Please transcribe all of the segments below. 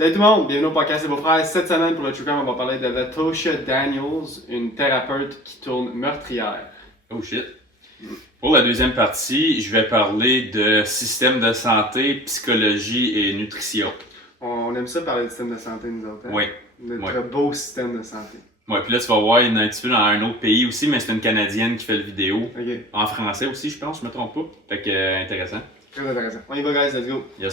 Salut tout le monde, bienvenue au podcast C'est vos frères. Cette semaine pour le True Crime, on va parler de Latosha Daniels, une thérapeute qui tourne meurtrière. Oh shit. Pour la deuxième partie, je vais parler de système de santé, psychologie et nutrition. On aime ça parler du système de santé, nous autres. Hein? Oui. Notre beau système de santé. Ouais, puis là, tu vas voir, il y en a un petit peu dans un autre pays aussi, mais c'est une Canadienne qui fait le vidéo. Ok, En français aussi, je pense, je me trompe pas. Fait que, intéressant. très intéressant. On y va, guys, let's go. Yes.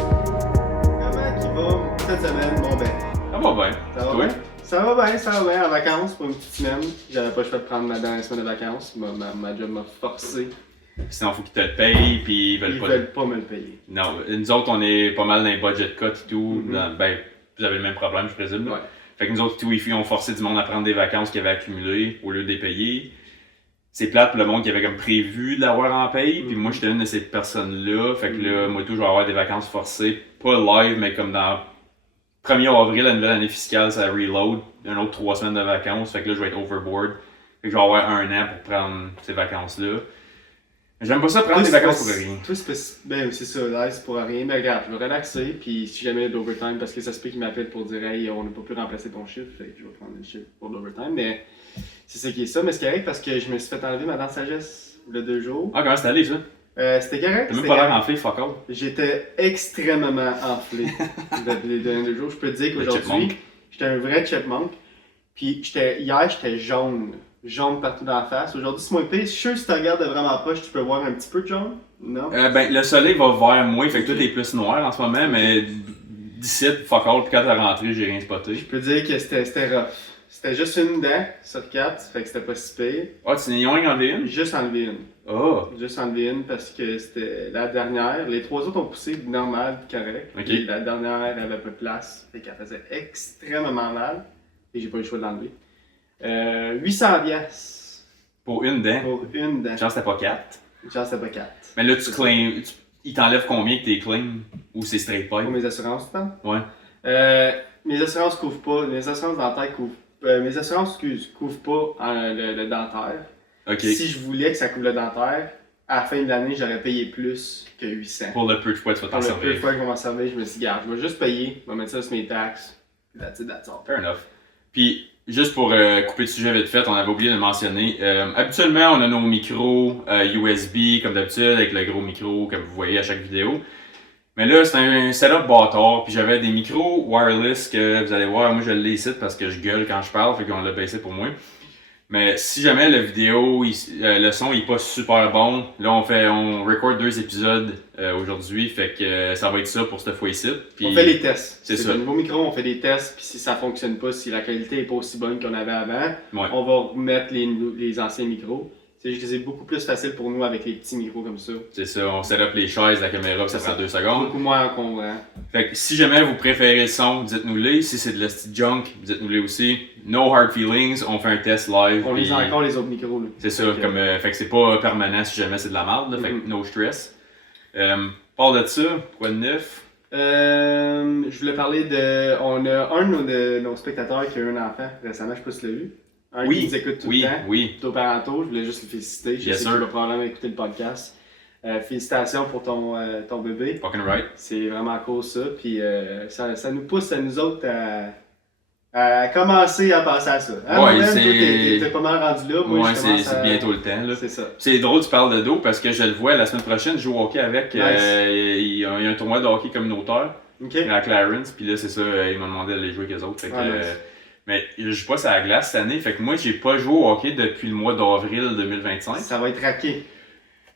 Comment qui va cette semaine? Bon ben, Ça va bien. ça va Toi? bien? Ça va bien, en vacances pour une petite semaine. J'avais pas le choix de prendre ma dernière semaine de vacances. Ma job m'a forcé. Sinon, faut qu'ils te le payent, puis ils veulent Ils pas. veulent pas me le payer. Non, nous autres, on est pas mal dans les budget cuts et tout. Mhm. Ben, vous avez le même problème, je présume. là. Ouais. Fait que nous autres, tout, ils ont forcé du monde à prendre des vacances qu'ils avaient accumulées au lieu de les payer. C'est plate pour le monde qui avait comme prévu de l'avoir en paye. Puis moi, j'étais une de ces personnes-là. Fait que là, moi, tout, je vais avoir des vacances forcées. Pas live, mais comme dans 1er avril, la nouvelle année fiscale, ça reload. Un autre 3 semaines de vacances. Fait que là, je vais être overboard. Fait que je vais avoir 1 an pour prendre ces vacances-là. J'aime pas ça prendre des vacances pour rien. Toi, ben, c'est ça, là, c'est pour rien. Mais regarde, je vais relaxer, puis si jamais il y a de l'overtime, parce que ça se peut qu'il m'appelle pour dire, hey, on n'a pas pu remplacer ton chiffre, fait que je vais prendre le chiffre pour l'overtime. Mais c'est ça qui est ça. Mais c'est correct parce que je me suis fait enlever ma dent de sagesse le 2 jours. Ah, comment c'est allé ça? C'était correct. T'as même c'était pas l'air correct. enflé, fuck all. J'étais extrêmement enflé les derniers 2 jours. Je peux te dire qu'aujourd'hui, chipmunk. j'étais un vrai chipmunk. Puis hier, j'étais jaune. Jaune partout dans la face. Aujourd'hui, c'est moins pire. Je suis sûr que si tu regardes de vraiment proche, tu peux voir un petit peu de jaune. Non? Ben, le soleil va vers moi, fait que tout est plus noir en ce moment, mais d'ici, fuck all, puis quand t'es rentré, j'ai rien spoté. Je peux dire que c'était rough. C'était juste une dent sur 4, fait que c'était pas si pire. Ah, tu n'as rien enlevé une? Juste enlevé une. Ah, Juste enlevé une parce que c'était la dernière. Les 3 autres ont poussé normal, correct. Ok. Et la dernière, elle avait pas de place. Fait qu'elle faisait extrêmement mal. Et j'ai pas eu le choix de l'enlever. 800 piastres pour une dent. pour une dent. Genre, c'était pas 4. Genre, c'était pas 4. Mais là, tu claim. Ils t'enlèvent combien que t'es claim? Ou c'est straight Pour pipe? mes assurances, tu penses? Ouais. Mes assurances couvrent pas. Mes assurances dentaires couvrent. Mes assurances, couvrent pas le dentaire. Ok. Si je voulais que ça couvre le dentaire, à la fin de l'année, j'aurais payé plus que 800. Pour le peu de fois que tu vas Pour t'en le peu de servir. fois que je vais m'en servir, je me suis dit, garde, je vais juste payer, je vais mettre ça sur mes taxes. That's it, that's all. Fair enough. Puis, juste pour couper le sujet vite fait, on avait oublié de le mentionner. Habituellement, on a nos micros USB, comme d'habitude, avec le gros micro, comme vous voyez à chaque vidéo. Mais là, c'est un setup bâtard, puis j'avais des micros wireless que vous allez voir, moi je l'ai ici parce que je gueule quand je parle, fait qu'on l'a baissé pour moi. Mais si jamais la vidéo, le son est pas super bon, là on record 2 épisodes aujourd'hui, fait que ça va être ça pour cette fois-ci. Puis On fait les tests. c'est ça. Le nouveau micro, on fait des tests, puis si ça fonctionne pas, si la qualité est pas aussi bonne qu'on avait avant, Ouais. on va remettre les anciens micros. C'est beaucoup plus facile pour nous avec les petits micros comme ça. C'est ça, on set up les chaises, la caméra, puis ça C'est prend ça. 2 secondes. Beaucoup moins encombrant. Fait que si jamais vous préférez le son, dites-nous-les. Si c'est de la petite junk, dites-nous-les aussi. No hard feelings, on fait un test live. On les puis a encore les autres micros. Là. C'est ça, Fait que- comme, fait que c'est pas permanent si jamais c'est de la merde, là, fait que no stress. Part de ça, quoi de neuf? Je voulais parler de. On a un de nos spectateurs qui a eu un enfant récemment, je sais pas si tu l'as vu. Un qui nous écoute tout oui, le temps. oui. Plutôt parentaux, je voulais juste le féliciter. Je Yes, sais sir. qu'il va probablement écouter le podcast. Félicitations pour ton bébé. Fucking right. C'est vraiment cool ça. Puis ça nous pousse à nous autres à commencer à passer à ça. Hein, Ouais, Moi-même, c'est- toi, t'es pas mal rendu là. Moi, Ouais, je commence c'est à... bientôt le temps, là. C'est ça. C'est drôle, tu parles de dos parce que je le vois la semaine prochaine, je joue au hockey avec. Nice. Il y a un tournoi de hockey communautaire Ok. à Clarence, puis là, c'est ça, ils m'ont demandé d'aller jouer avec eux autres. Fait que, Ah, nice. mais je joue pas sur la glace cette année, fait que moi, j'ai pas joué au hockey depuis le mois d'avril 2025. Ça va être raqué.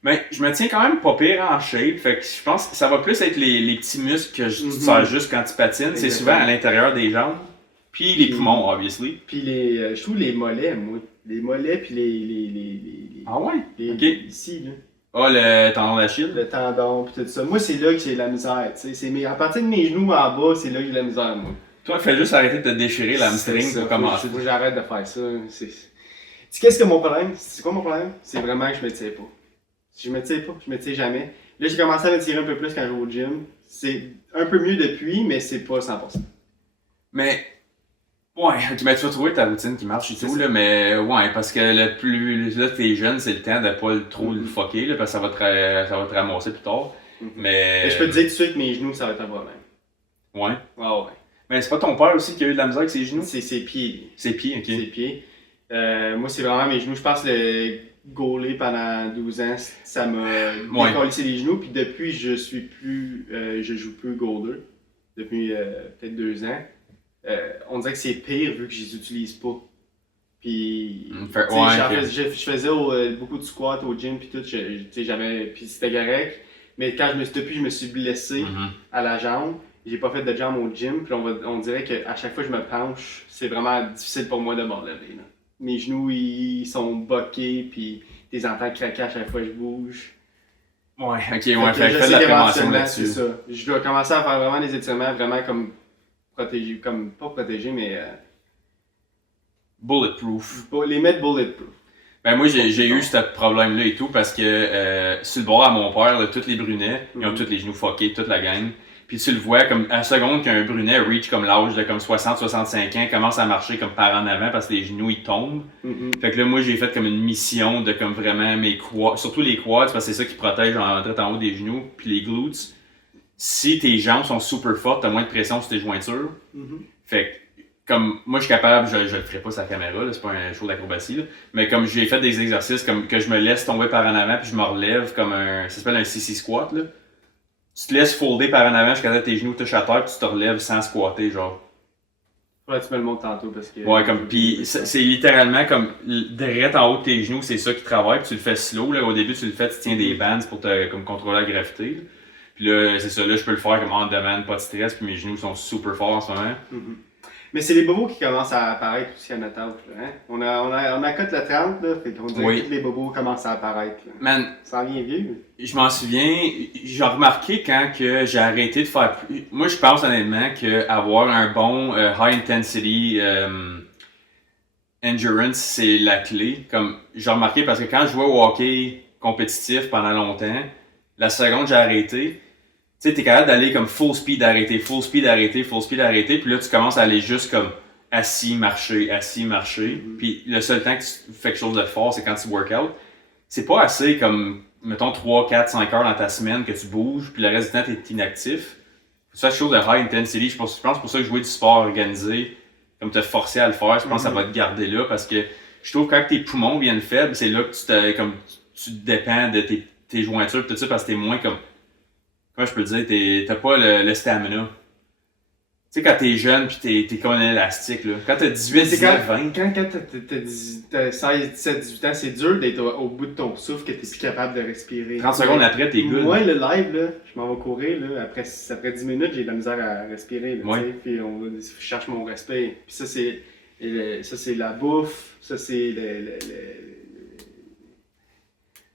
Mais je me tiens quand même pas pire en shape, fait que je pense que ça va plus être les petits muscles que tu Mhm. sers juste quand tu patines. C'est Exactement. souvent à l'intérieur des jambes, puis les Puis- poumons, obviously. Puis je trouve les mollets, moi. Les mollets, puis les Ah ouais? Ok. ici, là. Ah, le tendon d'Achille? Le tendon, puis tout ça. Moi, c'est là que j'ai la misère, tu sais. À partir de mes genoux en bas, c'est là que j'ai la misère, moi. Toi, fais juste arrêter de te déchirer C'est l'hamstring ça. pour commencer. Faut que j'arrête de faire ça. Tu sais, qu'est-ce que mon problème? C'est quoi mon problème? C'est vraiment que je me tire pas. Si je me tire pas, je me tire jamais. Là, j'ai commencé à me tirer un peu plus quand je vais au gym. C'est un peu mieux depuis, mais c'est pas 100%. Mais Ouais, ok, ben tu vas trouver ta routine qui marche et tout, là, mais ouais, parce que le plus là t'es jeune, c'est le temps de pas trop le fucker, là, parce que ça va te ramasser plus tard. Mais. Et je peux te dire tout de suite que mes genoux, ça va être un problème. Ouais. Ouais. Mais c'est pas ton père aussi qui a eu de la misère avec ses genoux? C'est ses pieds. Ses pieds, ok. Ses pieds. Moi, c'est vraiment mes genoux. Je pense que le gauler pendant 12 ans, ça m'a décollé les genoux. Puis depuis, je joue plus goaler. Depuis peut-être 2 ans. On dirait que c'est pire vu que je les utilise pas. Puis, je faisais beaucoup de squats au gym, puis tout, puis c'était correct. Mais depuis je me suis blessé à la jambe, j'ai pas fait de jambe au gym, puis on dirait qu'à chaque fois que je me penche, c'est vraiment difficile pour moi de me relever. Là. Mes genoux, ils sont boqués, puis t'es entends craquer à chaque fois que je bouge. Ouais, ok, fais de la prévention là-dessus. C'est ça. Je dois commencer à faire vraiment des étirements, vraiment comme protégés, comme pas protégés, mais bulletproof. Les mettre bulletproof. Ben moi j'ai eu ce problème-là et tout parce que sur le bord à mon père, là, tous les brunets, ils ont tous les genoux fuckés, toute la gang. Puis tu le vois comme à la seconde qu'un brunet reach comme l'âge de comme 60-65 ans, commence à marcher comme par en avant parce que les genoux ils tombent. Fait que là moi j'ai fait comme une mission de comme vraiment mes quads, surtout les quads parce que c'est ça qui protège en haut des genoux, puis les glutes. Si tes jambes sont super fortes, t'as moins de pression sur tes jointures. Fait que comme moi je suis capable, je le ferai pas sur la caméra, là, c'est pas un show d'acrobatie, là, mais comme j'ai fait des exercices comme que je me laisse tomber par en avant puis je me relève comme ça s'appelle un CC squat là. Tu te laisses folder par en avant jusqu'à ce que tes genoux touchent à terre puis tu te relèves sans squatter genre. Ouais, tu me le montres tantôt parce que. Ouais, comme pis c'est littéralement comme direct en haut de tes genoux, c'est ça qui travaille, puis tu le fais slow là, au début tu le fais, tu tiens des bands pour te comme contrôler la gravité. Là. Puis là, c'est ça, là je peux le faire comme on demand, pas de stress, puis mes genoux sont super forts en ce moment. Mais c'est les bobos qui commencent à apparaître aussi à notre âge. Hein? On accote le 30, là, fait qu'on dirait que tous les bobos commencent à apparaître. Là. Man, ça en vient vieux. Je m'en souviens, j'ai remarqué quand que j'ai arrêté de faire plus. Moi, je pense honnêtement qu'avoir un bon high intensity endurance, c'est la clé. Comme j'ai remarqué parce que quand je jouais au hockey compétitif pendant longtemps, la seconde j'ai arrêté, tu sais, t'es capable d'aller comme full speed arrêter, puis là tu commences à aller juste comme assis, marcher. Puis le seul temps que tu fais quelque chose de fort, c'est quand tu workout. C'est pas assez comme, mettons, 3, 4, 5 heures dans ta semaine que tu bouges, puis le reste du temps t'es inactif. C'est quelque chose de high intensity. Je pense pour ça que jouer du sport organisé, comme te forcer à le faire, je pense que ça va te garder là, parce que je trouve que quand tes poumons viennent faibles, c'est là que tu dépends de tes jointures, tout ça, parce que t'es moins comme. Comment je peux dire, t'as pas le stamina. Tu sais, quand t'es jeune pis t'es comme un élastique, là. Quand t'as 18, 19, 20. Quand t'as 16, 17, 18 ans, c'est dur d'être au bout de ton souffle, que t'es plus capable de respirer. 30 secondes après, t'es good. Moi, le live, là, je m'en vais courir, là. Après 10 minutes, j'ai de la misère à respirer, là, puis je cherche mon respect. Puis ça, c'est la bouffe. Ça, c'est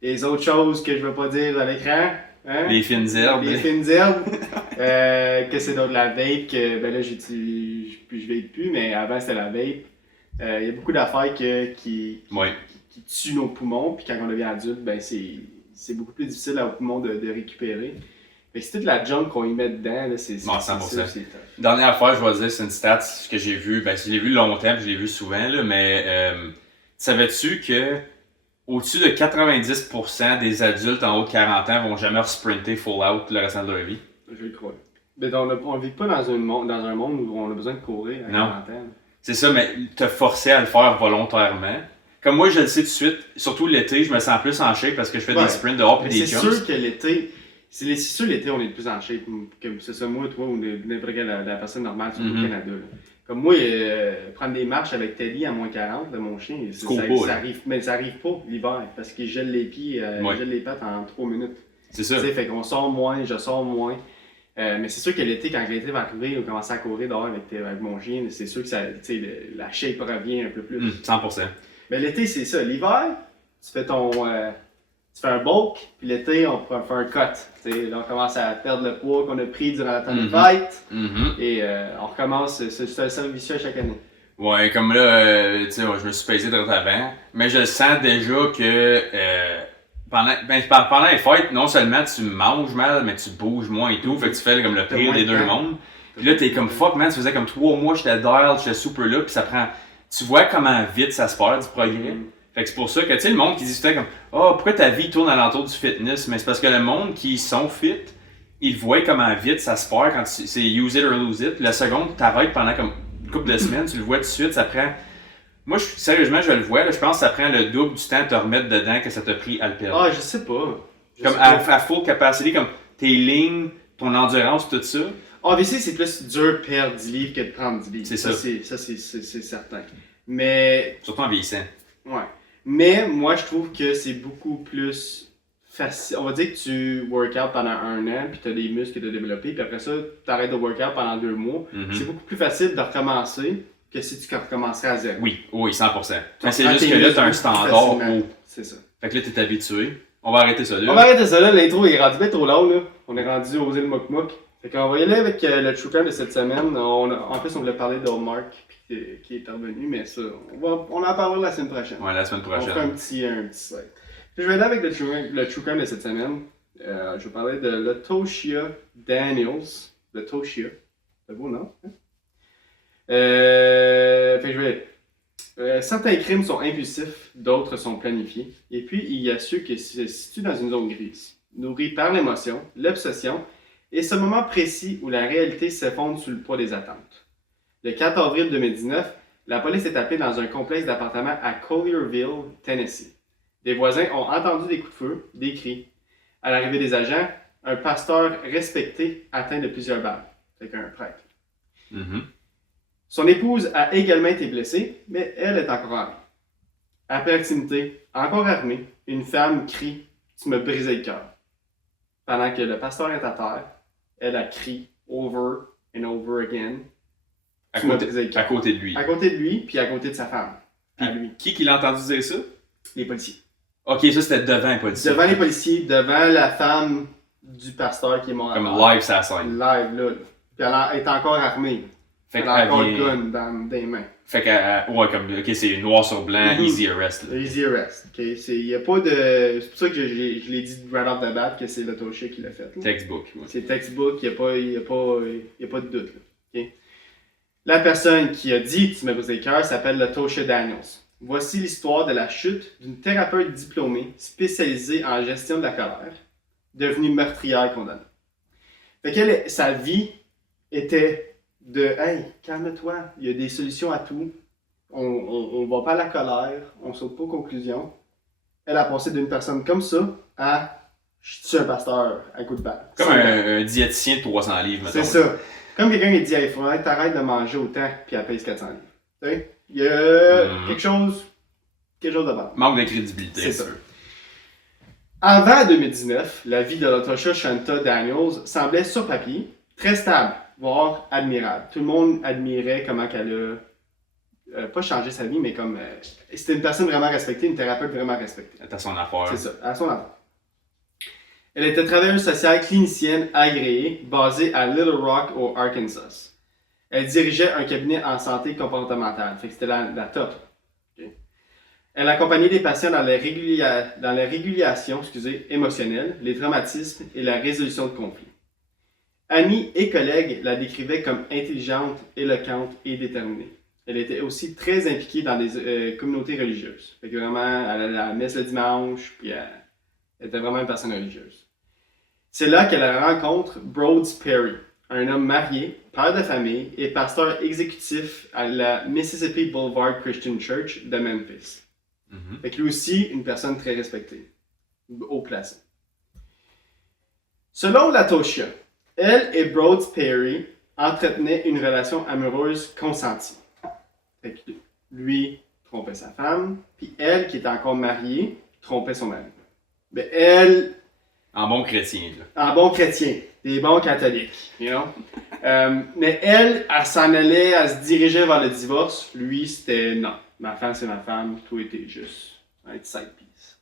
les autres choses que je veux pas dire à l'écran. Hein? Les fines herbes. Que c'est donc la vape, que ben là je vape plus, mais avant c'était la vape. Il y a beaucoup d'affaires qui tuent nos poumons, puis quand on devient adulte, ben c'est beaucoup plus difficile aux poumons de récupérer. Fait que c'est toute la junk qu'on y met dedans, là, c'est 100%. Dernière fois, je vais dire, c'est une stat que j'ai vue, ben je l'ai vu longtemps, puis je l'ai vu souvent, là, mais savais-tu que au-dessus de 90% des adultes en haut de 40 ans vont jamais sprinter full out le restant de leur vie? Je le crois. Mais on ne vit pas dans un monde où on a besoin de courir à 40 ans. C'est ça, mais te forcer à le faire volontairement. Comme moi, je le sais tout de suite, surtout l'été, je me sens plus en shape parce que je fais des sprints dehors et des jumps. C'est sûr que l'été, on est plus en shape. Que ce soit moi, toi ou n'importe quelle la personne normale sur le Canada. Là. Comme moi, prendre des marches avec Teddy à moins 40 de mon chien, ça arrive pas l'hiver parce qu'il gèle les pieds, gèle les pattes en 3 minutes. C'est ça. Fait qu'on sort moins, je sors moins. Mais c'est sûr que l'été, quand l'été va arriver, on commence à courir dehors avec mon chien, c'est sûr que la shape revient un peu plus. 100%. Mais l'été, c'est ça. L'hiver, tu fais tu fais un bulk, puis l'été, on fait un cut. Là, on commence à perdre le poids qu'on a pris durant la temps de fête. Et on recommence, c'est un cercle vicieux à chaque année. Ouais, comme là, je me suis pesé de avant, mais je sens déjà que pendant les fêtes, non seulement tu manges mal, mais tu bouges moins et tout, fait que tu fais comme le pire des deux mondes. Puis là, t'es comme fuck, man, ça faisait comme 3 mois, j'étais dialed, j'étais super là, puis ça prend. Tu vois comment vite ça se perd du progrès. Fait que c'est pour ça que, tu sais, le monde qui dit tout comme oh, pourquoi ta vie tourne alentour du fitness? Mais c'est parce que le monde qui sont fit, ils voient comment vite ça se perd quand c'est use it or lose it. La seconde, t'arrêtes pendant comme une couple de semaines, tu le vois tout de suite, ça prend. Moi, sérieusement, je le vois, là, je pense que ça prend le double du temps de te remettre dedans que ça t'a pris à le perdre. Ah, je sais pas. Comme à full capacity, comme tes lignes, ton endurance, tout ça. AVC, c'est plus dur de perdre 10 livres que de prendre 10 livres. C'est ça. C'est certain. Mais. Surtout en vieillissant. Ouais. Mais moi, je trouve que c'est beaucoup plus facile. On va dire que tu workout pendant 1 an, puis tu as des muscles que tu as développés, puis après ça, tu arrêtes de workout pendant 2 mois. C'est beaucoup plus facile de recommencer que si tu recommencerais à zéro. Oui, 100%. Mais c'est juste que là, tu as un standard haut. C'est ça. Fait que là, tu es habitué. On va arrêter ça là. On va arrêter ça là. L'intro est rendu bien trop long, là. On est rendu aux îles Mok-Mok. Fait qu'on va y aller avec le True Crime de cette semaine. En plus, on voulait parler de Mark qui est revenu, mais ça, on en parlera la semaine prochaine. Ouais, la semaine prochaine. On fera un petit slide. Je vais aller avec le True Crime de cette semaine. Je vais parler de Latoshia Daniels. Latoshia. C'est beau, non? Fait que je vais. Certains crimes sont impulsifs, d'autres sont planifiés. Et puis, il y a ceux qui se situent dans une zone grise, nourris par l'émotion, l'obsession, et ce moment précis où la réalité s'effondre sous le poids des attentes. Le 4 avril 2019, la police est appelée dans un complexe d'appartements à Collierville, Tennessee. Des voisins ont entendu des coups de feu, des cris. À l'arrivée des agents, un pasteur respecté atteint de plusieurs balles. C'est un prêtre. Son épouse a également été blessée, mais elle est encore en vie. Après l'activité, encore armée, une femme crie « Tu me brisais le cœur ». Pendant que le pasteur est à terre, elle a crié « Over and over again ». À côté de lui. À côté de lui, puis à côté de sa femme. Puis, à lui. Qui l'a entendu dire ça? Les policiers. Ok, ça c'était devant les policiers. Devant les policiers, devant la femme du pasteur qui est mort. Comme live, ça scène. Live, là. Puis elle est encore armée. Fait elle a encore le gun dans les mains. Fait que, ouais, comme, ok, c'est noir sur blanc, easy arrest. Là. Easy arrest, ok. Y a pas de. C'est pour ça que je l'ai dit right off the bat que c'est Latoshia qui l'a fait. Là. Textbook, ouais. C'est textbook, y a pas de doute, là. Okay? La personne qui a dit Tu me brises le cœur s'appelle Latoshia Daniels. Voici l'histoire de la chute d'une thérapeute diplômée spécialisée en gestion de la colère, devenue meurtrière condamnée. Fait que sa vie était de hey, calme-toi, il y a des solutions à tout. On va pas à la colère, on saute pas aux conclusions. Elle a passé d'une personne comme ça à je tue un pasteur à coup de balle. Comme un diététicien de 300 livres, mettons. C'est ça. Comme quelqu'un qui dit il faudrait que t'arrêtes de manger autant puis elle pèse 400 livres. Tu sais? Il y a quelque chose de bon. Manque de crédibilité. C'est ça. Avant 2019, la vie de Latoshia Shanta Daniels semblait sur papier très stable, voire admirable. Tout le monde admirait comment qu'elle a pas changé sa vie, mais comme c'était une personne vraiment respectée, une thérapeute vraiment respectée. Elle a son affaire. C'est ça, à son affaire. Elle était travailleuse sociale clinicienne agréée, basée à Little Rock au Arkansas. Elle dirigeait un cabinet en santé comportementale, fait que c'était la top. Okay. Elle accompagnait les patients dans la régulation émotionnelle, les traumatismes et la résolution de conflits. Amis et collègues la décrivaient comme intelligente, éloquente et déterminée. Elle était aussi très impliquée dans des communautés religieuses. Fait que vraiment, elle allait à la messe le dimanche, puis elle était vraiment une personne religieuse. C'est là qu'elle rencontre Broads Perry, un homme marié, père de famille et pasteur exécutif à la Mississippi Boulevard Christian Church de Memphis. Fait que lui aussi, une personne très respectée, haut placée. Selon Latoshia, elle et Broads Perry entretenaient une relation amoureuse consentie. Fait que lui trompait sa femme, puis elle, qui était encore mariée, trompait son mari. Mais elle... En bon chrétien, là. En bon chrétien, des bons catholiques, you know? Mais elle s'en allait, elle se dirigeait vers le divorce. Lui, c'était non. Ma femme, c'est ma femme, tout était juste un side piece.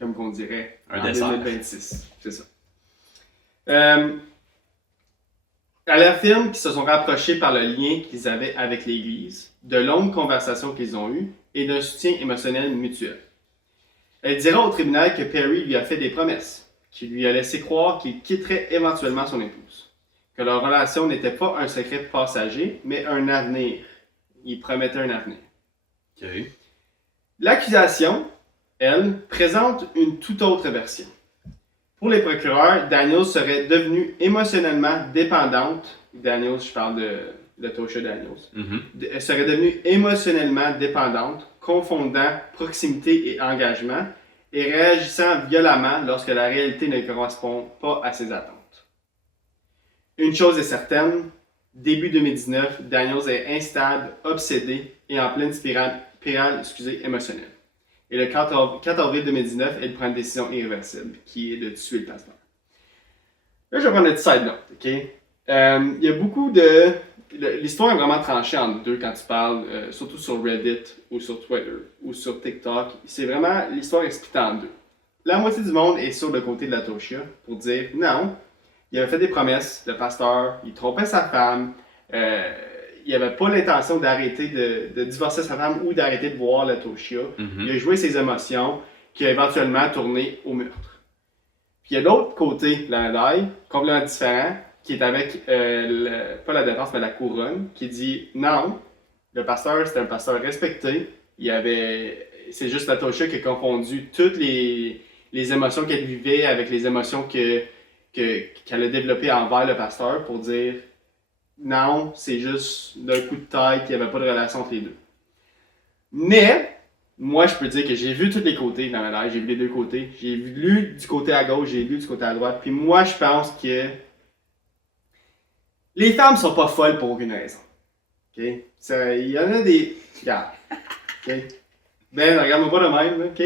Comme qu'on dirait un en dessert. 2026. C'est ça. Elle affirme qu'ils se sont rapprochés par le lien qu'ils avaient avec l'Église, de longues conversations qu'ils ont eues et d'un soutien émotionnel mutuel. Elle dira au tribunal que Perry lui a fait des promesses, qu'il lui a laissé croire qu'il quitterait éventuellement son épouse, que leur relation n'était pas un secret passager, mais un avenir. Il promettait un avenir. Ok. L'accusation, elle, présente une toute autre version. Pour les procureurs, Daniels serait devenue émotionnellement dépendante. Daniels, je parle de Tosha Daniels. Elle serait devenue émotionnellement dépendante, confondant proximité et engagement, et réagissant violemment lorsque la réalité ne correspond pas à ses attentes. Une chose est certaine, début 2019, Daniels est instable, obsédée et en pleine spirale émotionnelle. Et le 4 avril 2019, elle prend une décision irréversible, qui est de tuer le pasteur. Là, je vais prendre une side note, ok? Il y a beaucoup de... L'histoire est vraiment tranchée en deux quand tu parles, surtout sur Reddit, ou sur Twitter, ou sur TikTok. C'est vraiment... L'histoire est splittée en deux. La moitié du monde est sur le côté de la Tosha pour dire non, il avait fait des promesses, le pasteur, il trompait sa femme, il n'avait pas l'intention d'arrêter de divorcer sa femme ou d'arrêter de voir la Tosha. Il a joué ses émotions qui a éventuellement tourné au meurtre. Puis il y a l'autre côté de la médaille, complètement différent, qui est avec, pas la défense, mais la couronne, qui dit non, le pasteur, c'était un pasteur respecté. C'est juste la Tosha qui a confondu toutes les émotions qu'elle vivait avec les émotions qu'elle a développées envers le pasteur pour dire non, c'est juste d'un coup de tête, il n'y avait pas de relation entre les deux. Mais, moi, je peux dire que j'ai vu tous les côtés de la médaille, j'ai vu les deux côtés. J'ai lu du côté à gauche, j'ai lu du côté à droite. Puis moi, je pense que les femmes sont pas folles pour aucune raison. OK? Il y en a des... Regarde. OK? Ben, regarde-moi pas de même, là, OK?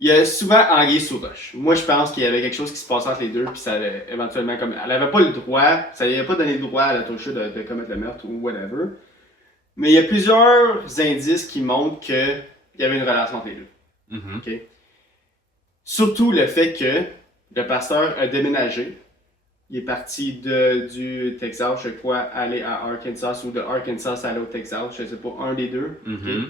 Il y a souvent anguille sous roche. Moi, je pense qu'il y avait quelque chose qui se passait entre les deux, puis ça avait éventuellement comme... Elle avait pas le droit, ça lui avait pas donné le droit à la Tosha de commettre le meurtre ou whatever. Mais il y a plusieurs indices qui montrent qu'il y avait une relation entre les deux. Okay? Surtout le fait que le pasteur a déménagé. Il est parti du Texas, je crois, aller à Arkansas, ou de Arkansas aller au Texas, je sais pas, un des deux. Okay?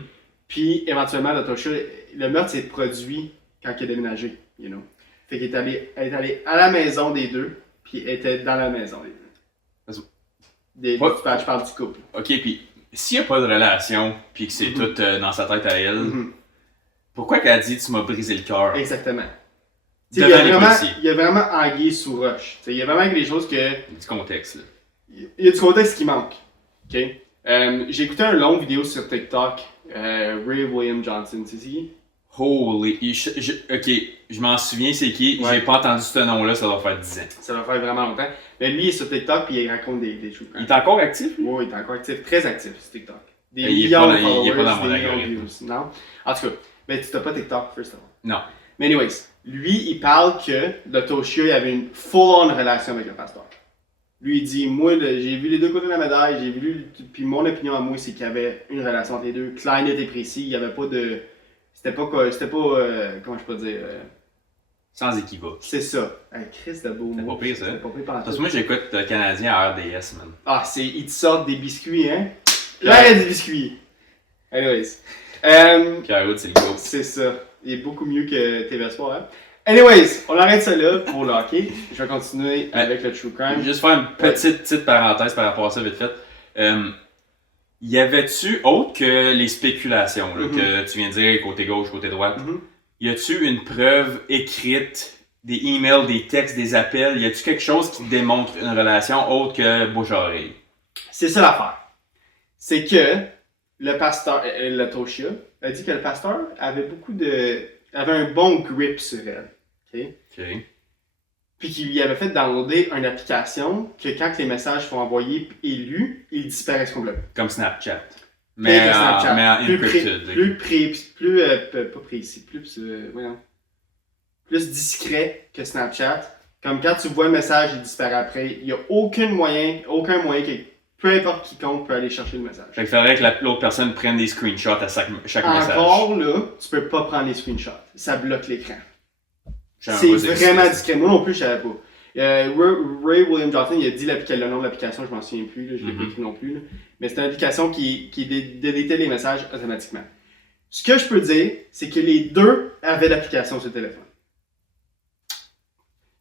Puis, éventuellement, la Tosha, le meurtre s'est produit quand il a déménagé, you know. Fait qu'il est allé à la maison des deux, puis était dans la maison des deux. Je parle du couple. Ok, puis s'il n'y a pas de relation, puis que c'est tout dans sa tête à elle, pourquoi qu'elle a dit « tu m'as brisé le cœur » Exactement. Il y a vraiment anguille sous roche. Il y a vraiment des choses que... Il y a du contexte, là. Il y a du contexte qui manque. Okay? J'ai écouté une longue vidéo sur TikTok, Ray William Johnson, c'est qui? Holy... Ok, je m'en souviens c'est qui, j'ai pas entendu ce nom-là, ça doit faire 10 ans. Ça doit faire vraiment longtemps. Mais lui, il est sur TikTok puis il raconte des choses. Il est encore actif, lui? Oui, il est encore actif, très actif sur TikTok. Il est pas dans mon algorithme. Non? En tout cas, ben tu n'as pas TikTok, first of all. Non. Mais anyways, lui, il parle que le Tosha, il avait une full-on relation avec le pasteur. Lui, il dit, moi, j'ai vu les deux côtés de la médaille, puis mon opinion à moi, c'est qu'il y avait une relation entre les deux, clair, net et précis, il n'y avait pas de... C'était pas comment je peux dire... Sans équivoque. C'est ça. Hey, Chris, de beau mot. C'est pas pire, ça. C'est pas pire parce que moi, j'écoute le Canadien à RDS, man. Ah, ils te sortent des biscuits, hein? Là, il y a des biscuits. Anyways. Pierre Wood, c'est le gros. C'est ça. Il est beaucoup mieux que TV Sport, hein? Anyways, on arrête ça là pour le hockey. Je vais continuer avec le True Crime. Juste faire une petite parenthèse par rapport à ça, vite fait. Y avait-tu, autre que les spéculations là, que tu viens de dire, côté gauche, côté droite, y a-tu une preuve écrite, des emails, des textes, des appels, y a-tu quelque chose qui démontre une relation autre que bouche-oreille? C'est ça l'affaire. C'est que le pasteur, la Tosha, a dit que le pasteur avait avait un bon grip sur elle. OK? Puis qu'il lui avait fait downloader une application que quand les messages sont envoyés et lus, ils disparaissent complètement. Comme Snapchat. Mais en encrypted. Plus discret que Snapchat. Comme quand tu vois le message, il disparaît après. Il n'y a aucun moyen que peu importe quiconque peut aller chercher le message. Fait qu'il faudrait que l'autre personne prenne des screenshots à chaque message. Encore là, tu peux pas prendre les screenshots. Ça bloque l'écran. C'est vraiment discret. Moi non plus, je savais pas. Ray William Johnson, il a dit le nom de l'application, je m'en souviens plus, là, je l'ai pas écrit non plus. Là. Mais c'est une application qui délétait les messages automatiquement. Ce que je peux dire, c'est que les deux avaient l'application sur le téléphone.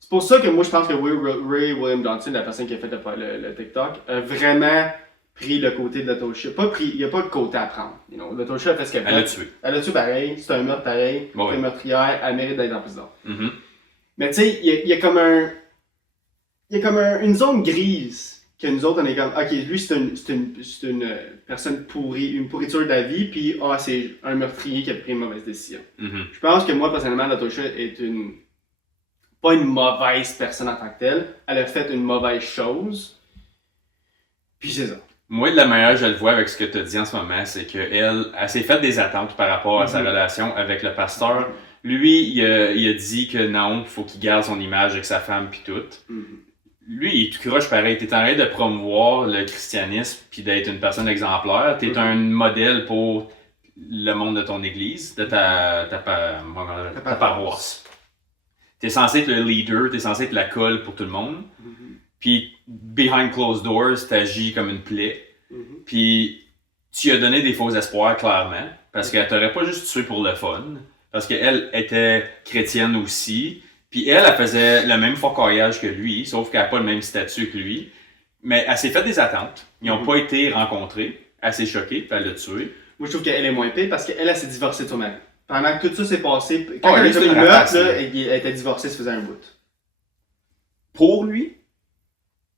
C'est pour ça que moi je pense que Ray William Johnson, la personne qui a fait le TikTok, a vraiment pris le côté de l'Auto-Show. Il n'y a pas de côté à prendre. L'Auto-Show a fait ce qu'elle a fait. Elle l'a tué. Elle l'a tué pareil, c'est un meurtre pareil, Bon, c'est une meurtrière, elle mérite d'être en prison. Mm-hmm. Mais tu sais, il y a comme une zone grise que nous autres on est comme, ok, lui c'est une personne pourrie, une pourriture de la vie, puis c'est un meurtrier qui a pris une mauvaise décision. Mm-hmm. Je pense que moi personnellement, l'Auto-Show est pas une mauvaise personne en tant que telle, elle a fait une mauvaise chose, puis c'est ça. Moi, de la manière je le vois avec ce que tu as dit en ce moment, c'est qu'elle s'est fait des attentes par rapport à sa relation avec le pasteur. Lui, il a dit que non, faut qu'il garde son image avec sa femme puis tout. Lui, il est tout croche pareil. T'es en train de promouvoir le christianisme puis d'être une personne exemplaire. T'es un modèle pour le monde de ton église, de ta paroisse. T'es censé être le leader, t'es censé être la colle pour tout le monde. Puis, behind closed doors, t'agis comme une plaie. Puis, tu as donné des faux espoirs, clairement. Parce qu'elle t'aurait pas juste tué pour le fun. Parce qu'elle était chrétienne aussi. Puis elle faisait le même focaillage que lui, sauf qu'elle n'a pas le même statut que lui. Mais elle s'est fait des attentes. Ils n'ont pas été rencontrés. Elle s'est choquée, puis elle l'a tué. Moi, je trouve qu'elle est moins pire parce qu'elle s'est divorcée de son mari. Pendant que tout ça s'est passé, quand elle elle a fait le meurtre, elle était divorcée, ça faisait un bout. Pour lui?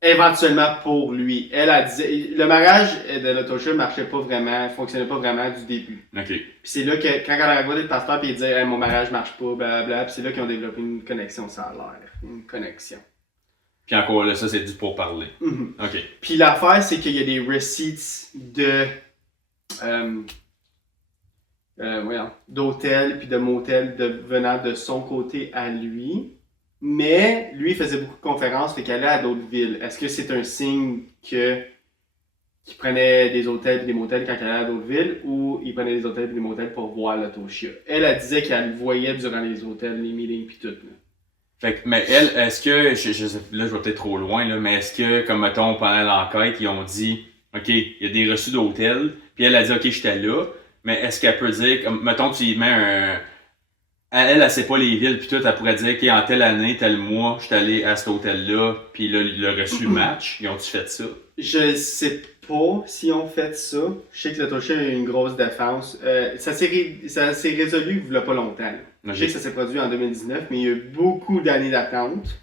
Éventuellement pour lui. Elle a dit, le mariage de l'Auto-Show marchait pas vraiment, fonctionnait pas vraiment du début. OK. Puis c'est là que, quand elle a rencontré le pasteur, puis il disait, hey, mon mariage marche pas, blablabla, puis c'est là qu'ils ont développé une connexion, ça a l'air. Une connexion. Puis encore là, ça c'est du pour parler. OK. Puis l'affaire, c'est qu'il y a des receipts d'hôtels puis de motels venant de son côté à lui. Mais lui, il faisait beaucoup de conférences, fait qu'il allait à d'autres villes. Est-ce que c'est un signe qu'il prenait des hôtels et des motels quand il allait à d'autres villes, ou il prenait des hôtels et des motels pour voir l'Auto-Show? Elle disait qu'elle le voyait durant les hôtels, les meetings puis tout. Là. Fait que, mais elle, est-ce que, là je vais peut-être trop loin, là, mais est-ce que, comme mettons, pendant l'enquête, ils ont dit, OK, il y a des reçus d'hôtel, puis elle a dit, OK, j'étais là, mais est-ce qu'elle peut dire, comme, mettons, tu y mets un... Elle sait pas les villes, puis tout, elle pourrait dire, OK, en telle année, tel mois, je suis allé à cet hôtel-là, puis là, le reçu match. Ils ont-tu fait ça? Je sais pas s'ils ont fait ça. Je sais que l'Auto-Show a eu une grosse défense. Ça s'est résolu il y a pas longtemps. Okay. Je sais que ça s'est produit en 2019, mais il y a eu beaucoup d'années d'attente.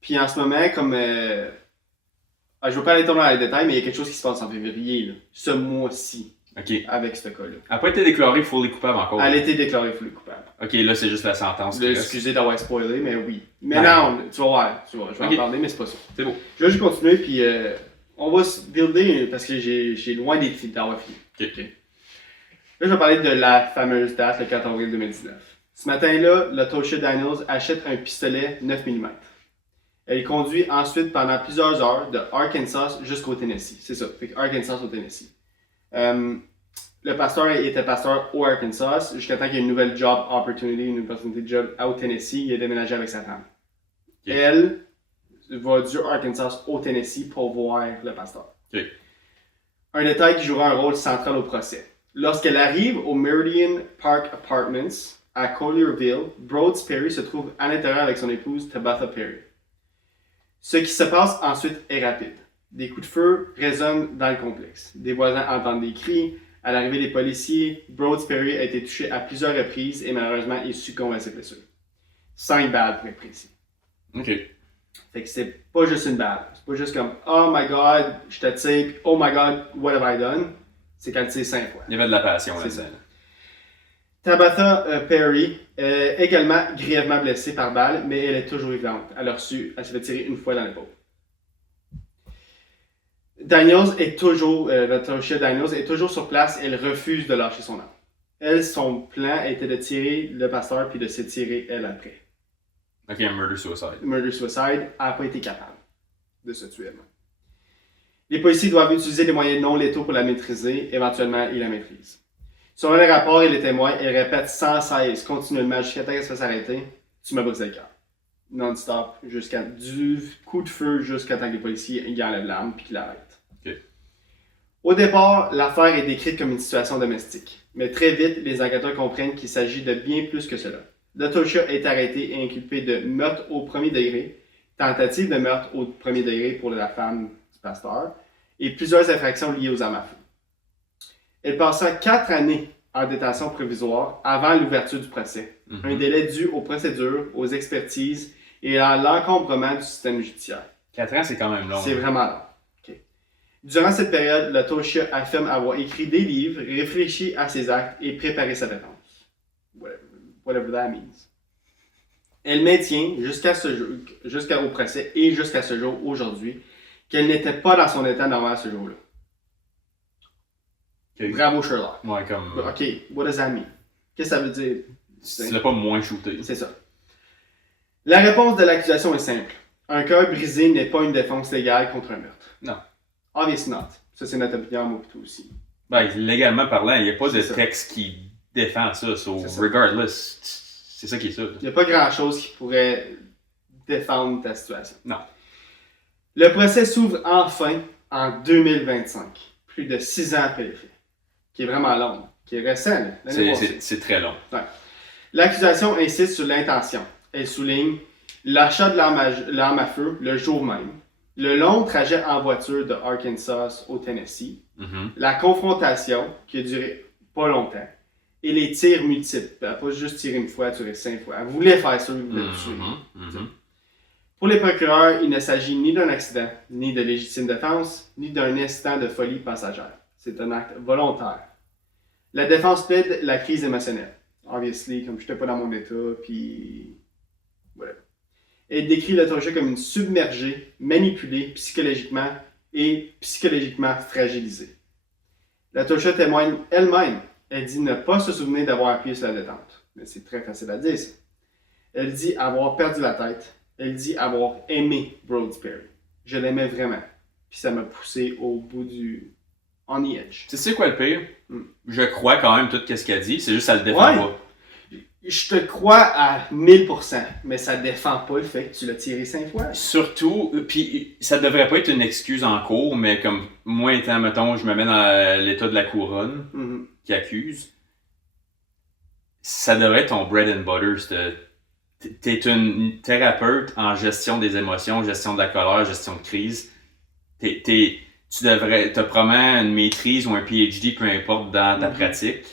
Puis en ce moment, comme... je veux pas aller tomber dans les détails, mais il y a quelque chose qui se passe en février, là, ce mois-ci. OK. Avec ce cas-là. Elle n'a pas été déclarée fully coupable encore. Elle a été déclarée fully coupable. OK, là, c'est juste la sentence. Excusez d'avoir spoilé, mais oui. Mais non, tu vas voir. Je vais en parler, mais c'est pas ça. C'est beau. Je vais juste continuer, puis on va se builder, parce que j'ai loin d'avoir fini. OK. Là, je vais parler de la fameuse date, le 4 avril 2019. Ce matin-là, l'Auto-Show Daniels achète un pistolet 9 mm. Elle conduit ensuite pendant plusieurs heures de Arkansas jusqu'au Tennessee. C'est ça, fait Arkansas au Tennessee. Le pasteur était pasteur au Arkansas jusqu'à temps qu'il y ait une nouvelle job opportunity, une opportunité de job au Tennessee. Il a déménagé avec sa femme. Okay. Elle va du Arkansas au Tennessee pour voir le pasteur. Okay. Un détail qui jouera un rôle central au procès. Lorsqu'elle arrive au Meridian Park Apartments à Collierville, Broads Perry se trouve à l'intérieur avec son épouse Tabitha Perry. Ce qui se passe ensuite est rapide. Des coups de feu résonnent dans le complexe. Des voisins entendent des cris. À l'arrivée des policiers, Broads Perry a été touché à plusieurs reprises et malheureusement, il succombe à ses blessures. 5 balles pour être précis. OK. Fait que c'est pas juste une balle. C'est pas juste comme oh my god, je te tire, puis oh my god, what have I done? C'est quand tu tires 5 fois. Il y avait de la passion là-dedans. Tabitha Perry est également grièvement blessée par balle, mais elle est toujours vivante. Elle s'est fait tirer une fois dans l'épaule. L'Auto-Show Daniels est toujours sur place et elle refuse de lâcher son arme. Elle, son plan était de tirer le pasteur puis de se tirer elle après. Ok, un murder-suicide. Murder-suicide, elle n'a pas été capable de se tuer elle-même. Les policiers doivent utiliser des moyens non létaux pour la maîtriser. Éventuellement, ils la maîtrisent. Selon les rapports et les témoins, elle répète sans cesse, continuellement, jusqu'à temps qu'elle se fasse arrêter. Tu m'as brisé le cœur. Non-stop, du coup de feu jusqu'à temps que les policiers y enlèvent l'arme puis qu'ils l'arrêtent. Okay. Au départ, l'affaire est décrite comme une situation domestique. Mais très vite, les enquêteurs comprennent qu'il s'agit de bien plus que cela. LaTocha est arrêtée et inculpée de meurtre au premier degré, tentative de meurtre au premier degré pour la femme du pasteur, et plusieurs infractions liées aux armes à feu. Elle passa 4 années en détention provisoire avant l'ouverture du procès. Un délai dû aux procédures, aux expertises et à l'encombrement du système judiciaire. 4 ans, c'est quand même long. C'est vraiment long. Okay. Durant cette période, LaTocha affirme avoir écrit des livres, réfléchi à ses actes et préparé sa défense. Whatever that means. Elle maintient jusqu'au procès et jusqu'à ce jour, aujourd'hui, qu'elle n'était pas dans son état normal ce jour-là. Okay. Bravo Sherlock. Ouais, comme. Ok, what does that mean? Qu'est-ce que ça veut dire? Tu l'as pas moins shooté. C'est ça. La réponse de l'accusation est simple. Un cœur brisé n'est pas une défense légale contre un meurtre. Non. Obviously not. Ça, c'est notre opinion, moi, plutôt aussi. Ben, légalement parlant, il n'y a pas de texte qui défend ça. So, regardless, c'est ça qui est ça. Il n'y a pas grand-chose qui pourrait défendre ta situation. Non. Le procès s'ouvre enfin en 2025, plus de 6 ans après les faits, qui est vraiment long, qui est récent. C'est très long. Ouais. L'accusation insiste sur l'intention. Elle souligne l'achat de l'arme à feu le jour même, le long trajet en voiture de Arkansas au Tennessee, la confrontation qui a duré pas longtemps, et les tirs multiples. Elle n'a pas juste tiré une fois, elle a tiré 5 fois. Elle voulait faire ça, elle voulait tuer. Pour les procureurs, il ne s'agit ni d'un accident, ni de légitime défense, ni d'un instant de folie passagère. C'est un acte volontaire. La défense plaide la crise émotionnelle. Obviously, comme je n'étais pas dans mon état, puis... Voilà. Elle décrit LaTocha comme une submergée, manipulée psychologiquement et psychologiquement fragilisée. LaTocha témoigne elle-même. Elle dit ne pas se souvenir d'avoir appuyé sur la détente. Mais c'est très facile à dire, ça. Elle dit avoir perdu la tête. Elle dit avoir aimé Brody Perry. Je l'aimais vraiment. Puis ça m'a poussé au bout du... on the edge. Tu sais quoi le pire? Je crois quand même tout ce qu'elle dit, c'est juste ça le défend pas. Je te crois à 1000%, mais ça défend pas le fait que tu l'as tiré 5 fois. Surtout, puis ça devrait pas être une excuse en cours, mais comme moi étant, mettons, je me mets dans l'état de la couronne qui accuse, ça devrait être ton bread and butter. T'es une thérapeute en gestion des émotions, gestion de la colère, gestion de crise. Tu devrais, t'as probablement une maîtrise ou un PhD, peu importe, dans ta pratique.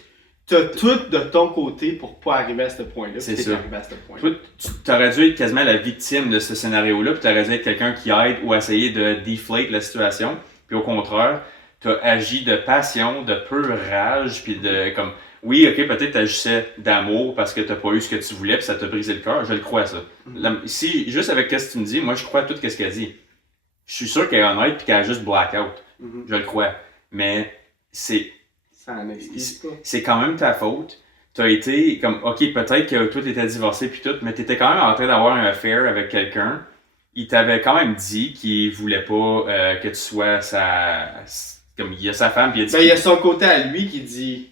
T'as tout de ton côté pour pas arriver à ce point-là. C'est ça. Arrivé à ce point-là. Toi, tu aurais dû être quasiment la victime de ce scénario-là, puis tu aurais dû être quelqu'un qui aide ou essayer de deflate la situation. Puis au contraire, tu as agi de passion, de pure rage, puis de comme... Oui, ok, peut-être tu agissais d'amour parce que tu n'as pas eu ce que tu voulais, puis ça t'a brisé le cœur. Je le crois, ça. Si, juste avec ce que tu me dis, moi, je crois tout ce qu'elle dit. Je suis sûr qu'elle est honnête, puis qu'elle a juste blackout. Je le crois. Mais c'est... C'est quand même ta faute. T'as été comme, ok, peut-être que toi t'étais divorcé puis tout, mais t'étais quand même en train d'avoir un affaire avec quelqu'un. Il t'avait quand même dit qu'il voulait pas que tu sois comme il y a sa femme puis il a dit. Ben, il y a son côté à lui qui dit,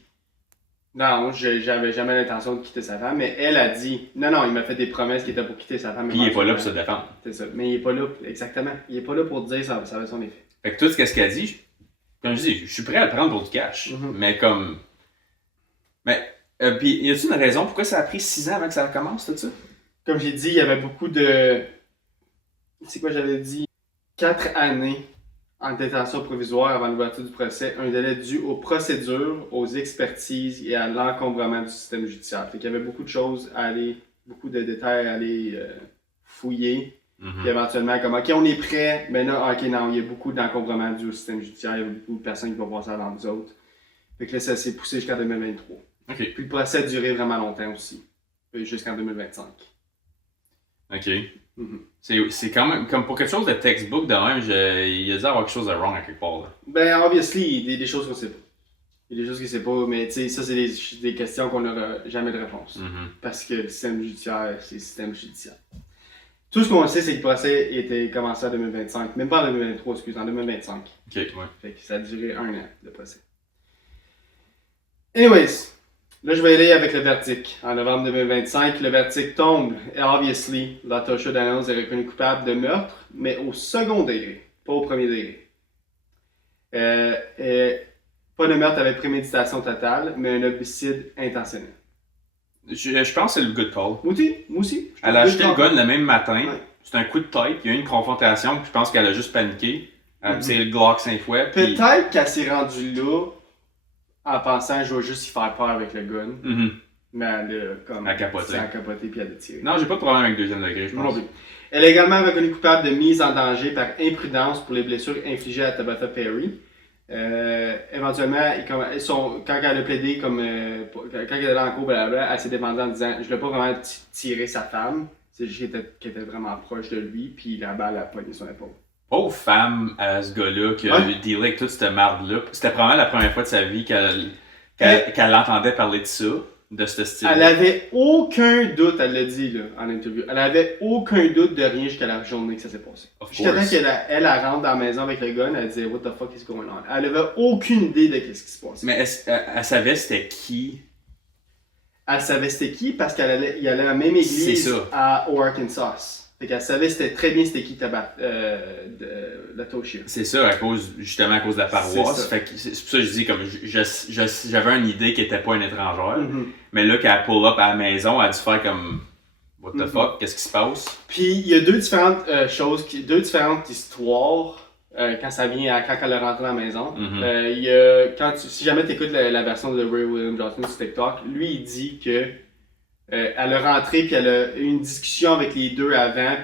non, j'avais jamais l'intention de quitter sa femme, mais elle a dit, non, il m'a fait des promesses qu'il était pour quitter sa femme. Puis il est pas là pour se défendre. C'est ça, mais il est pas là, exactement. Il est pas là pour dire ça avait son effet. Fait que tout ce qu'elle dit, comme je dis, je suis prêt à le prendre pour du cash. Mais comme. Mais. Puis, y a-t-il une raison pourquoi ça a pris 6 ans avant que ça commence, tout ça? Comme j'ai dit, il y avait beaucoup de. C'est quoi j'avais dit? 4 années en détention provisoire avant l'ouverture du procès. Un délai dû aux procédures, aux expertises et à l'encombrement du système judiciaire. Fait qu'il y avait beaucoup de choses à aller. Beaucoup de détails à aller fouiller. Puis éventuellement, comme, OK, on est prêt, mais là, OK, non, il y a beaucoup d'encombrement du système judiciaire, il y a beaucoup de personnes qui vont passer avant nous autres. Fait que là, ça s'est poussé jusqu'en 2023. Okay. Puis le procès a duré vraiment longtemps aussi, jusqu'en 2025. OK. C'est quand même, comme pour quelque chose de textbook de même, il y a dû avoir quelque chose de wrong à quelque part. Là. Ben, obviously, il y a des choses qu'on sait pas. Il y a des choses qu'on sait pas, mais tu sais, ça, c'est des questions qu'on n'aura jamais de réponse. Parce que le système judiciaire, c'est le système judiciaire. Tout ce qu'on sait, c'est que le procès était commencé en 2025. Même pas en 2023, excuse, en 2025. Ok, ouais. Fait que ça a duré 1 an, le procès. Anyways, là, je vais aller avec le verdict. En novembre 2025, le verdict tombe. Et obviously, LaTocha Daniels est reconnue coupable de meurtre, mais au second degré, pas au premier degré. Pas de meurtre avec préméditation totale, mais un homicide intentionnel. Je pense que c'est le good call. Moi aussi. Elle a acheté le gun le même matin. Ouais. C'est un coup de tête. Il y a eu une confrontation. Puis je pense qu'elle a juste paniqué. Elle a tiré le Glock 5 fois. Puis... Peut-être qu'elle s'est rendue là en pensant je vais juste y faire peur avec le gun. Mhm. Mais elle a comme. Elle a capoté. Elle a capoté puis elle a tiré. Non, j'ai pas de problème avec deuxième degré, je Moi non pense. plus. Elle est également reconnue coupable de mise en danger par imprudence pour les blessures infligées à Tabitha Perry. Éventuellement, quand elle a plaidé, quand elle était en cours, blablabla, elle s'est défendue en disant je ne l'ai pas vraiment tiré sa femme, c'est juste qu'elle était vraiment proche de lui, puis la balle a poigné son épaule. Pauvre femme à ce gars-là qui a dealé avec toute cette marde-là. C'était probablement la première fois de sa vie qu'elle entendait parler de ça, de ce style. Elle avait aucun doute, elle l'a dit là, en interview, elle avait aucun doute de rien jusqu'à la journée que ça s'est passé. Jusqu'à temps qu'elle rentre dans la maison avec le gun, elle disait what the fuck is going on. Elle avait aucune idée de ce qui se passait. Mais elle savait c'était qui? Elle savait c'était qui parce qu'elle allait à la même église au Arkansas. Fait qu'elle savait très bien c'était qui la Toshia. C'est ça, justement à cause de la paroisse. Fait que c'est pour ça que je dis comme j'avais une idée qu'elle était pas une étrangère. Mm-hmm. Mais là, quand elle pull up à la maison, elle a dû faire comme what the fuck, qu'est-ce qui se passe? Puis il y a deux différentes deux différentes histoires quand ça vient quand elle est rentrée à la maison. Mm-hmm. Si jamais tu écoutes la version de Ray William Johnson sur TikTok, lui il dit que elle est rentrée puis elle a eu une discussion avec les deux avant,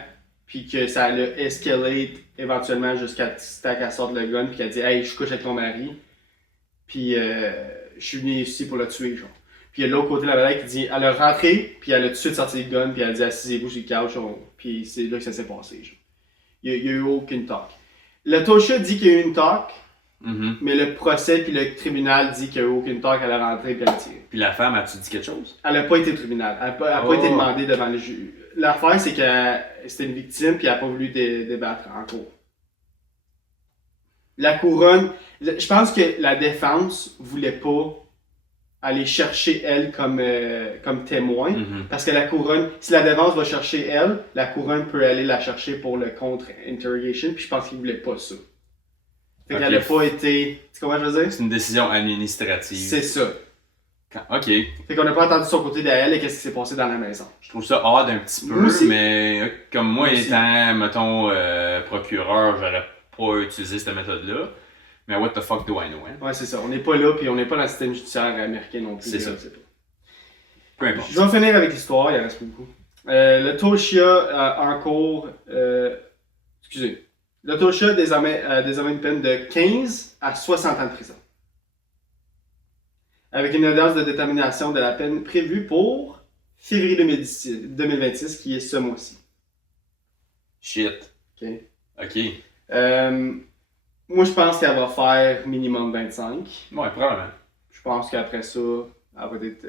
puis que ça l'a escalate éventuellement jusqu'à qu'elle sorte le gun puis qu'elle dit hey je couche avec ton mari, puis je suis venu ici pour le tuer genre. Puis il y a de l'autre côté de la bataille qui dit elle est rentrée puis elle a tout de suite sorti le gun puis elle a dit assisez-vous sur le couch puis c'est là que ça s'est passé genre. Il y a eu aucune talk. Le Tosha dit qu'il y a eu une talk. Mm-hmm. Mais le procès puis le tribunal dit qu'il n'y a eu aucune talk, elle est rentrée puis elle a tiré. Puis la femme, as-tu dit quelque chose? Elle n'a pas été au tribunal. Elle n'a pas été demandée devant le juge. L'affaire, c'est que c'était une victime puis elle n'a pas voulu débattre en cours. La couronne, je pense que la défense voulait pas aller chercher elle comme témoin. Mm-hmm. Parce que la couronne, si la défense va chercher elle, la couronne peut aller la chercher pour le contre-interrogation. Puis je pense qu'ils voulaient pas ça. Fait qu'elle n'a pas été. Tu comprends ce que je veux dire? C'est une décision administrative. C'est ça. Ok. Fait qu'on n'a pas entendu son côté d'elle et qu'est-ce qui s'est passé dans la maison. Je trouve ça odd un petit peu, mais comme moi étant, mettons, procureur, j'aurais pas utilisé cette méthode-là. Mais what the fuck do I know, hein? Ouais, c'est ça. On n'est pas là, puis on n'est pas dans le système judiciaire américain non plus. C'est ça. Peu importe. Je vais finir avec l'histoire, il en reste beaucoup. Le Toshia en cours. Excusez. Le Toshia a désormais une peine de 15 à 60 ans de prison. Avec une audience de détermination de la peine prévue pour février 2026, qui est ce mois-ci. Shit. Ok. Moi, je pense qu'elle va faire minimum 25. Ouais, probablement. Je pense qu'après ça, elle va être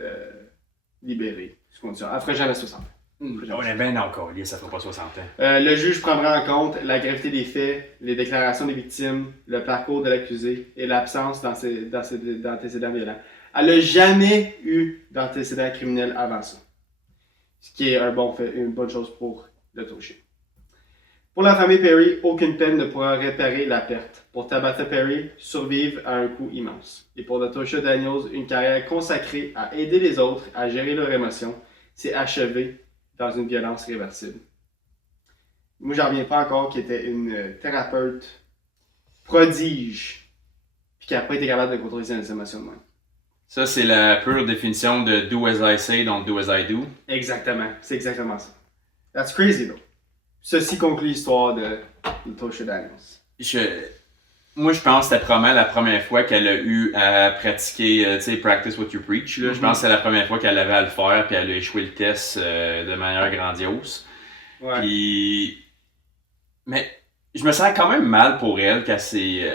libérée. Elle fera jamais 60 ans. On est bien encore, ça fera pas 60 ans. Le juge prendra en compte la gravité des faits, les déclarations des victimes, le parcours de l'accusé et l'absence d'antécédents violents. Elle n'a jamais eu d'antécédents criminels avant ça. Ce qui est une bonne chose pour le Toshia. Pour la famille Perry, aucune peine ne pourra réparer la perte. Pour Tabitha Perry, survivre à un coût immense. Et pour Latosha Daniels, une carrière consacrée à aider les autres à gérer leurs émotions, s'est achevée dans une violence réversible. Moi, j'en reviens pas encore qu'elle était une thérapeute prodige, puis qui n'a pas été capable de contrôler ses émotions de même. Ça, c'est la pure définition de do as I say, don't do as I do. Exactement, c'est exactement ça. That's crazy, though. Ceci conclut l'histoire de Latosha Daniels. Moi, je pense que c'était probablement la première fois qu'elle a eu à pratiquer, tu sais, practice what you preach. Là. Je pense que c'est la première fois qu'elle avait à le faire, puis elle a échoué le test de manière grandiose. Ouais. Puis... Mais je me sens quand même mal pour elle qu'elle s'est...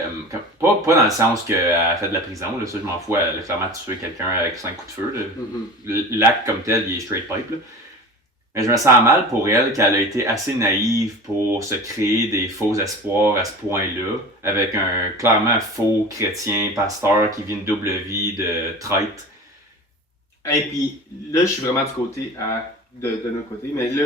pas dans le sens qu'elle a fait de la prison, là, ça je m'en fous, elle a clairement tué quelqu'un avec 5 coups de feu. L'acte comme tel, il est straight pipe. Là. Mais je me sens mal pour elle qu'elle a été assez naïve pour se créer des faux espoirs à ce point-là, avec un clairement faux chrétien, pasteur qui vit une double vie de traître. Et puis là, je suis vraiment du côté de notre côté, mais là,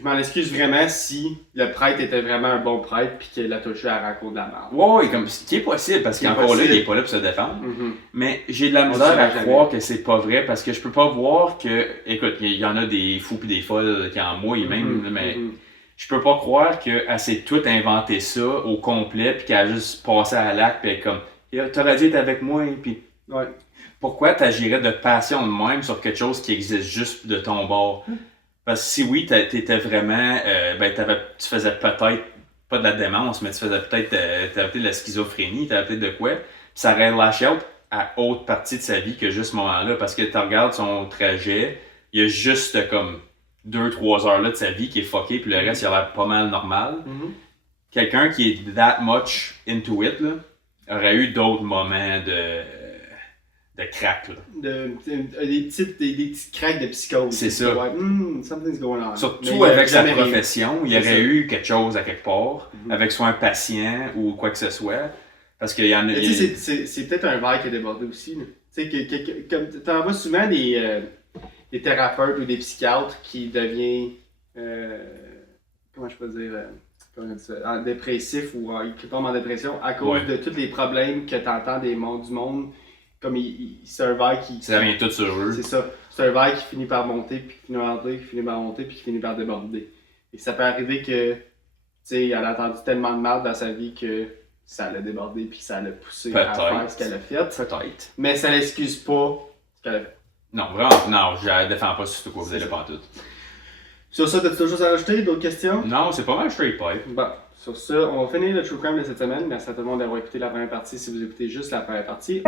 Je m'en excuse vraiment si le prêtre était vraiment un bon prêtre puis qu'il a touché à raconter de la merde. Ouais, comme, ce qui est possible, parce Qui est qu'encore là, possible. il est pas là pour se défendre. Mhm. Mais j'ai de la On misère saura à jamais. croire que c'est pas vrai, parce que je peux pas voir que, écoute, il y en a des fous pis des folles qui en mouillent même, Mhm. mais Mhm. je peux pas croire qu'elle s'est tout inventé ça au complet, puis qu'elle a juste passé à l'acte, puis elle est comme, t'aurais dû être avec moi, puis Ouais. pourquoi t'agirais de passion de même sur quelque chose qui existe juste de ton bord? Parce que si oui, t'étais vraiment, tu faisais peut-être, pas de la démence, mais tu faisais peut-être de la schizophrénie, t'avais peut-être de quoi, puis ça aurait lâché out à autre partie de sa vie que juste ce moment-là, parce que tu regardes son trajet, il y a juste comme 2-3 heures là de sa vie qui est fucké, puis le reste, il a l'air pas mal normal. Mhm. Quelqu'un qui est that much into it, là, aurait eu d'autres moments de crack, là. Des petits cracks de psychose. C'est ça. Ouais, something's going on. Surtout Mais avec sa jamais rien. profession, il y C'est aurait ça. eu quelque chose à quelque part, Mhm. avec soit un patient ou quoi que ce soit. Parce qu'il y en a. Mais tu sais, c'est peut-être un verre qui a débordé aussi. Tu sais, comme t'en vois souvent des thérapeutes ou des psychiatres qui deviennent, comment je peux dire, comment on dit ça, dépressifs ou qui tombent en dépression à cause Ouais. de tous les problèmes que t'entends du monde. Comme c'est un verre qui. Ça vient tout sur eux. C'est ça. C'est un verre qui finit par monter, puis qui finit par monter, qui finit par monter, puis qui finit par déborder. Et ça peut arriver que, tu sais, elle a entendu tellement de mal dans sa vie que ça l'a débordé, puis ça l'a poussé à Peut-être. faire ce qu'elle a fait. Peut-être. Mais ça l'excuse pas ce qu'elle a fait. Non, vraiment, non, je la défends pas sur tout quoi vous allez pas en tout. Sur ça, t'as-tu d'autres choses à rajouter? D'autres questions? Non, c'est pas mal straight pipe. Bon, sur ça, on va finir le True Crime de cette semaine. Merci à tout le monde d'avoir écouté la première partie si vous écoutez juste la première partie.